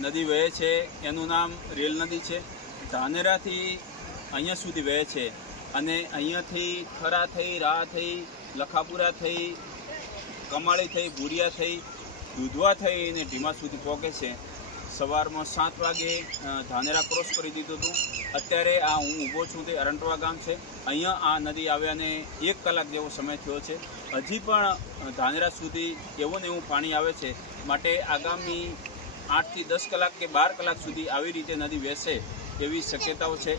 નદી વહે છે, એનું નામ રેલ નદી છે. ધાનેરાથી અહીંયા સુધી વહે છે અને અહીંયાથી ખરા થઈ, રાહ થઈ, લખાપુરા થઈ, કમાળી થઈ, ભૂરિયા થઈ, દૂધવા થઈ અને ઢીમા સુધી પહોંચે છે. સવારમાં સાત વાગે ધાનેરા ક્રોસ કરી દીધું હતું. અત્યારે આ હું ઊભો છું તે અરંટવા ગામ છે. અહીંયા આ નદી આવ્યાને એક કલાક જેવો સમય થયો છે. હજી પણ ધાનેરા સુધી એવું ને એવું પાણી આવે છે. માટે આગામી આઠથી દસ કલાક કે બાર કલાક સુધી આવી રીતે નદી વહેશે એવી શક્યતાઓ છે.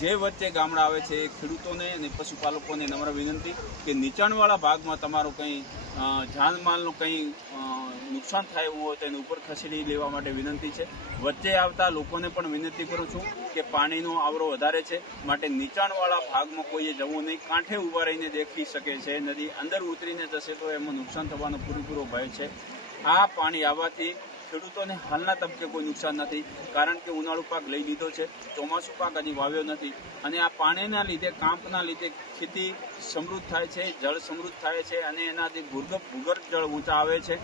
જે વચ્ચે ગામડા આવે છે ખેડૂતોને અને પશુપાલકોને નમ્ર વિનંતી કે નીચાણવાળા ભાગમાં તમારું કંઈ જાનમાલનું કંઈ નુકસાન થાય એવું હોય તો એને ઉપર ખસેડી લેવા માટે વિનંતી છે. વચ્ચે આવતા લોકોને પણ વિનંતી કરું છું કે પાણીનો આવરો વધારે છે, માટે નીચાણવાળા ભાગમાં કોઈએ જવું નહીં. કાંઠે ઊભા રહીને દેખી શકે છે, નદી અંદર ઉતરીને જશે તો એમાં નુકસાન થવાનો પૂરેપૂરો ભય છે. આ પાણી આવવાથી ખેડૂતોને હાલના તબકે કોઈ નુકસાન નથી, કારણ કે ઉનાળુ પાક લઈ લીધો છે, ચોમાસું પાક હજી વાવ્યો નથી અને આ પાણીના લીધે, કાંપના લીધે ખેતી સમૃદ્ધ થાય છે, જળ સમૃદ્ધ થાય છે અને એનાથી ભૂગર્ભ ભૂગર્ભ જળ ઊંચા આવે છે,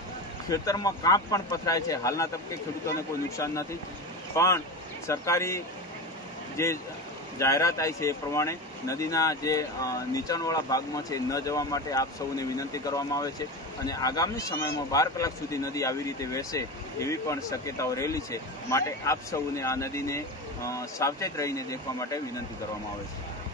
ખેતરમાં કાંપ પણ પથરાય છે. હાલના તબકે ખેડૂતોને કોઈ નુકસાન નથી. પણ સરકારી જે જાહેરાત આવી છે એ પ્રમાણે નદીના જે નીચાણવાળા ભાગમાં છે ન જવા માટે આપ સૌને વિનંતી કરવામાં આવે છે અને આગામી સમયમાં બાર કલાક સુધી નદી આવી રીતે વહેશે એવી પણ શક્યતાઓ રહેલી છે. માટે આપ સૌને આ નદીને સાવચેત રહીને દેખવા માટે વિનંતી કરવામાં આવે છે.